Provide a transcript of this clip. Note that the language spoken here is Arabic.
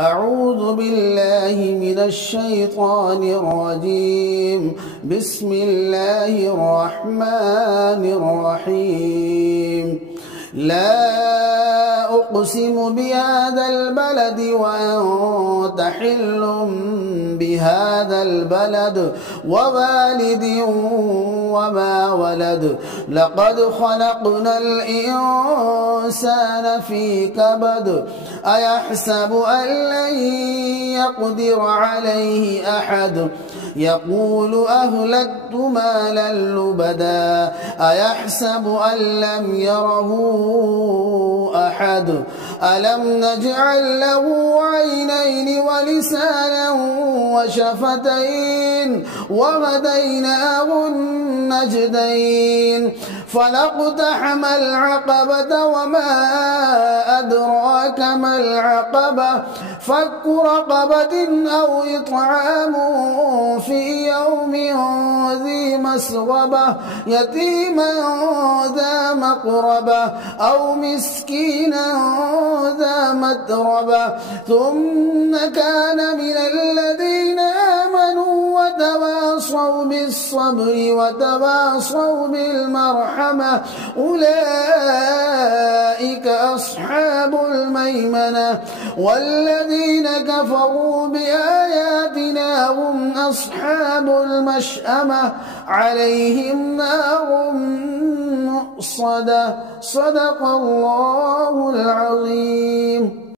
أعوذ بالله من الشيطان الرجيم. بسم الله الرحمن الرحيم. لا أقسم بهذا البلد وأنت حل بهذا البلد ووالد وما ولد. لقد خلقنا الإنسان في كبد. أيحسب أن لن يقدر عليه أحد. يقول أهلكت مالا لبدا. أيحسب أن لم يره أحد. ألم نجعل له عينين ولسانا وشفتين وهديناه النجدين. فلاقتحم العقبة وما أدراك ما العقبة. فك رقبة أو إطعام في يوم ذي مسغبة يتيما ذا مقربة أو مسكينا ذا متربة. ثم كان من الذين آمنوا وتواصوا بالصبر وتواصوا بالمرحمة أولئك أصحاب الميمنة. والذين كفروا بآياتنا هم أصحاب المشأمة عليهم نار مؤصدة. صدق الله العظيم.